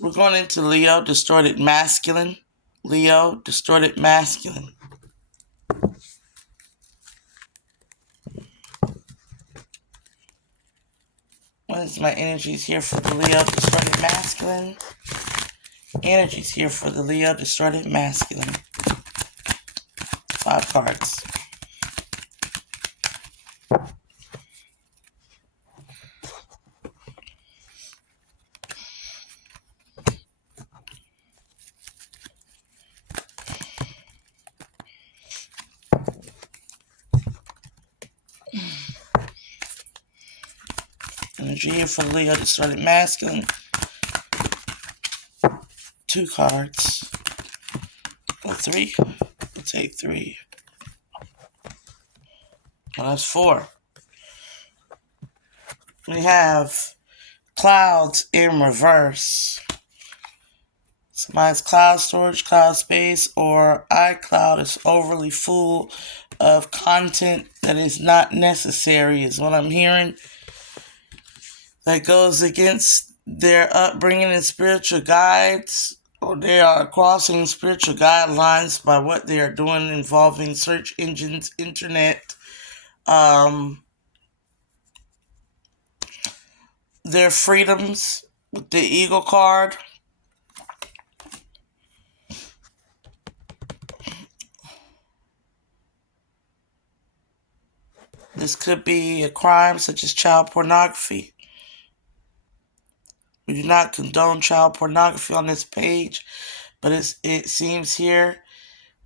We're going into Leo, distorted masculine. Leo, distorted masculine. What is my energies here for the Leo, distorted masculine? Energies here for the Leo, distorted masculine. 5 cards. Energy here for Leo, distorted masculine. 2 cards. Or 3. We'll take 3. Well, that's 4. We have clouds in reverse. Somebody's cloud storage, cloud space, or iCloud is overly full of content that is not necessary, is what I'm hearing. That goes against their upbringing and spiritual guides, or they are crossing spiritual guidelines by what they are doing involving search engines, internet, their freedoms with the Eagle card. This could be a crime such as child pornography. We do not condone child pornography on this page, but it seems here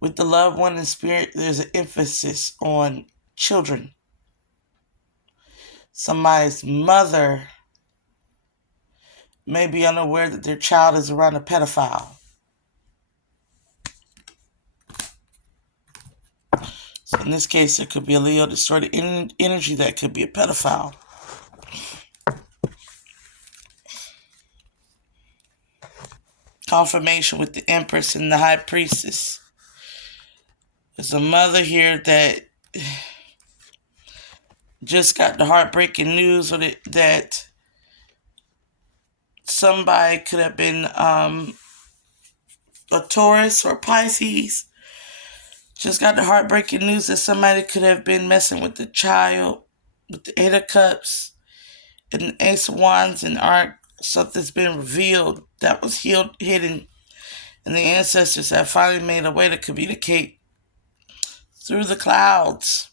with the loved one in spirit, there's an emphasis on children. Somebody's mother may be unaware that their child is around a pedophile. So in this case, there could be a Leo distorted energy that could be a pedophile. Confirmation with the Empress and the High Priestess. There's a mother here that just got the heartbreaking news that somebody could have been a Taurus or Pisces. Just got the heartbreaking news that somebody could have been messing with the child with the 8 of Cups and the Ace of Wands and Arc. Something's been revealed that was hidden, and the ancestors have finally made a way to communicate through the clouds.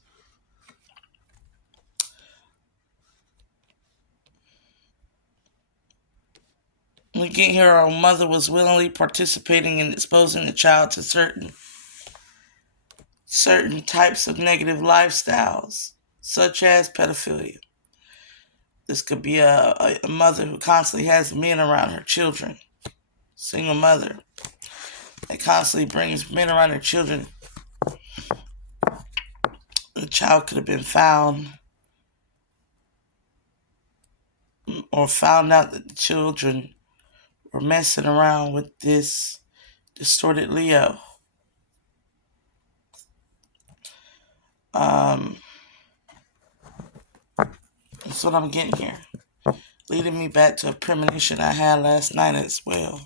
We get here, our mother was willingly participating in exposing the child to certain types of negative lifestyles, such as pedophilia. This could be a mother who constantly has men around her children. Single mother that constantly brings men around her children. The child could have been found or found out that the children were messing around with this distorted Leo. That's what I'm getting here. Leading me back to a premonition I had last night as well.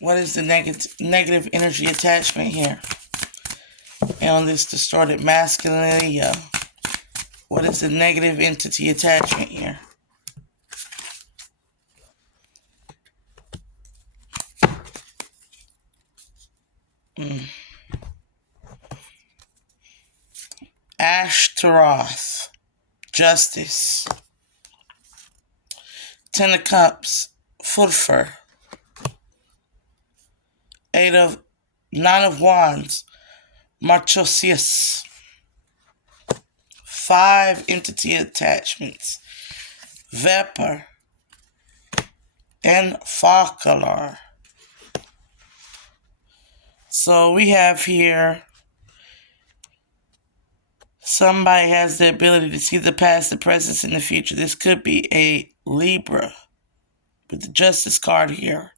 What is the negative energy attachment here? And on this distorted masculine Leo, what is the negative entity attachment here? Ashtaroth, Justice. 10 of Cups, Fulfur. 9 of Wands, Marchosius. 5 entity attachments, Vapor and Folklore. So we have here somebody has the ability to see the past, the present, and the future. This could be a Libra with the Justice card here.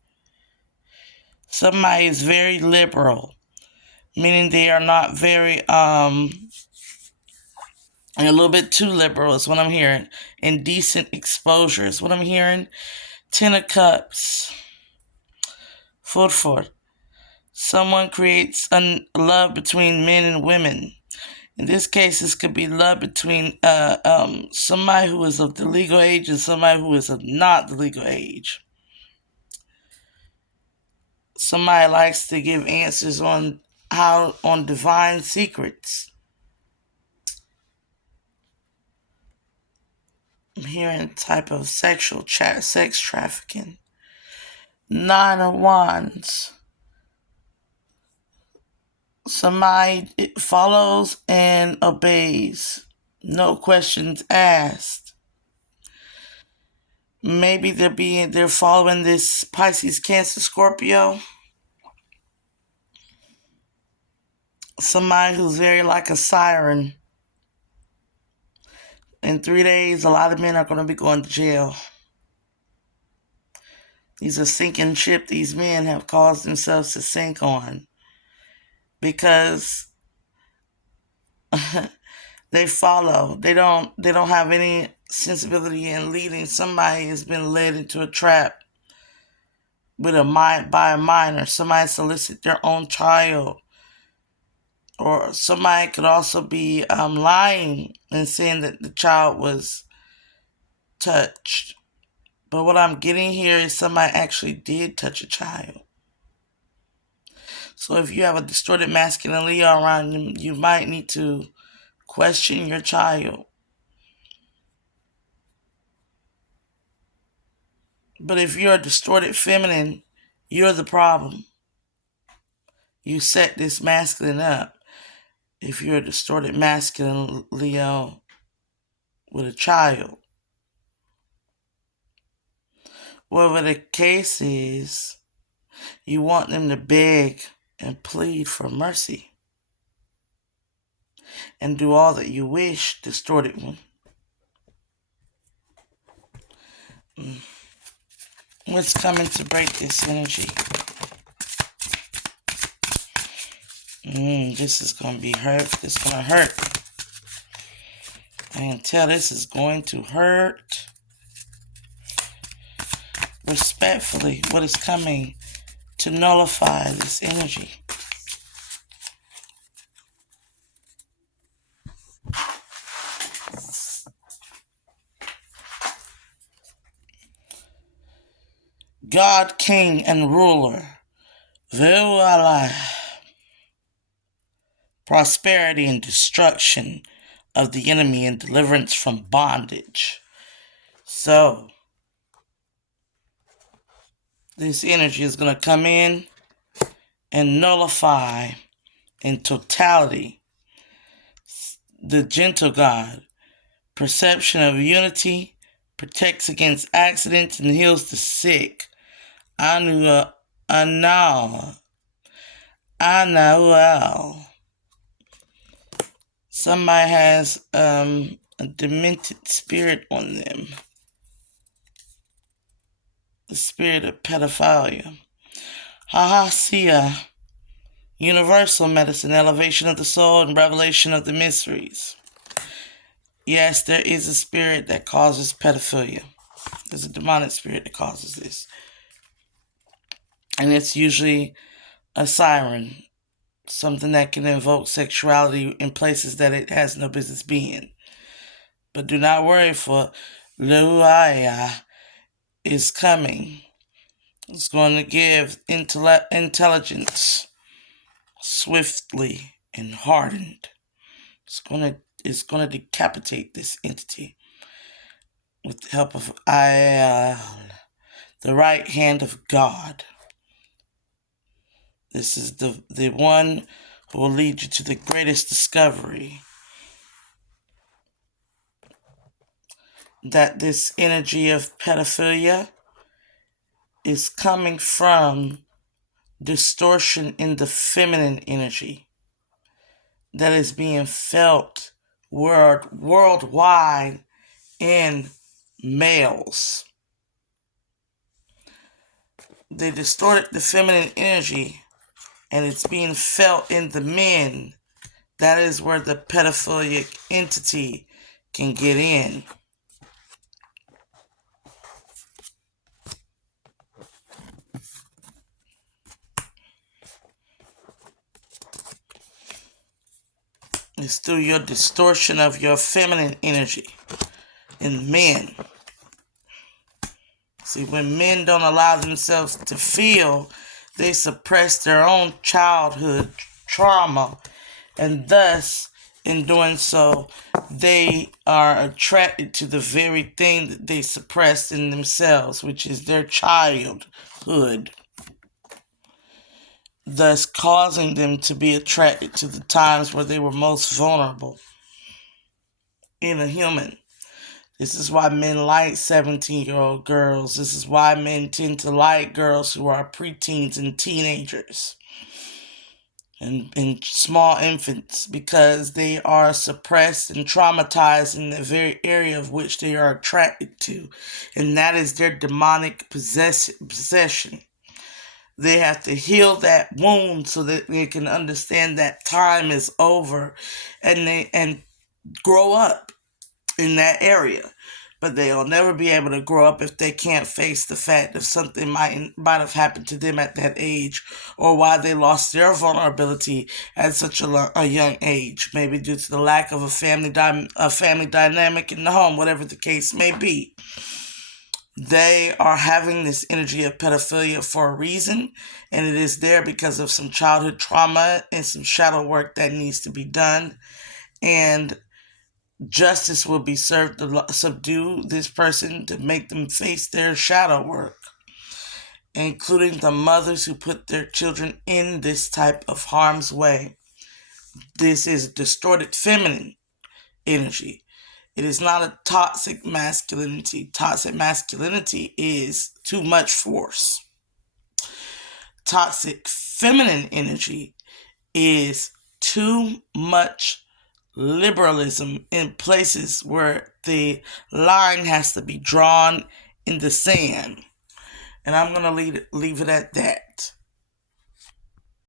Somebody is very liberal, meaning they are not very And a little bit too liberal is what I'm hearing. Indecent exposure is what I'm hearing. Ten of Cups. Fourth. Someone creates love between men and women. In this case, this could be love between somebody who is of the legal age and somebody who is of not the legal age. Somebody likes to give answers on divine secrets. I'm hearing type of sex trafficking. Nine of Wands. Somebody follows and obeys. No questions asked. Maybe they're following this Pisces, Cancer, Scorpio. Somebody who's very like a siren. In 3 days, a lot of men are going to be going to jail. These are sinking ship these men have caused themselves to sink on. Because they follow. They don't have any sensibility in leading. Somebody has been led into a trap by a minor. Somebody solicit their own child. Or somebody could also be lying and saying that the child was touched. But what I'm getting here is somebody actually did touch a child. So if you have a distorted masculine Leo around you, you might need to question your child. But if you're a distorted feminine, you're the problem. You set this masculine up. If you're a distorted masculine Leo with a child. Whatever the case is, you want them to beg and plead for mercy. And do all that you wish, distorted one. What's coming to break this energy? This is going to be hurt. This is going to hurt. I can tell this is going to hurt. Respectfully, what is coming to nullify this energy? God, King, and Ruler. Duality. Prosperity and destruction of the enemy and deliverance from bondage. So, this energy is going to come in and nullify in totality the gentle God. Perception of unity, protects against accidents and heals the sick. Ananta. Somebody has a demented spirit on them. The spirit of pedophilia. Satya. Universal medicine, elevation of the soul, and revelation of the mysteries. Yes, there is a spirit that causes pedophilia. There's a demonic spirit that causes this. And it's usually a siren. Something that can invoke sexuality in places that it has no business being. But do not worry, for Luaya is coming. It's going to give intelligence swiftly and hardened. It's going to decapitate this entity with the help of the right hand of God. This is the one who will lead you to the greatest discovery. That this energy of pedophilia is coming from distortion in the feminine energy that is being felt worldwide in males. They distorted the feminine energy and it's being felt in the men That is where the pedophilic entity can get in. It's through your distortion of your feminine energy in men. See, when men don't allow themselves to feel, they suppress their own childhood trauma, and thus, in doing so, they are attracted to the very thing that they suppressed in themselves, which is their childhood, thus causing them to be attracted to the times where they were most vulnerable in a human. This is why men like 17-year-old girls. This is why men tend to like girls who are preteens and teenagers and small infants, because they are suppressed and traumatized in the very area of which they are attracted to, and that is their demonic possession. They have to heal that wound so that they can understand that time is over and grow up in that area. But they'll never be able to grow up if they can't face the fact that something might have happened to them at that age, or why they lost their vulnerability at such a young age, maybe due to the lack of a family dynamic in the home, whatever the case may be. They are having this energy of pedophilia for a reason, and it is there because of some childhood trauma and some shadow work that needs to be done. And justice will be served to subdue this person, to make them face their shadow work, including the mothers who put their children in this type of harm's way. This is distorted feminine energy. It is not a toxic masculinity. Toxic masculinity is too much force. Toxic feminine energy is too much liberalism in places where the line has to be drawn in the sand. And I'm going to leave it at that.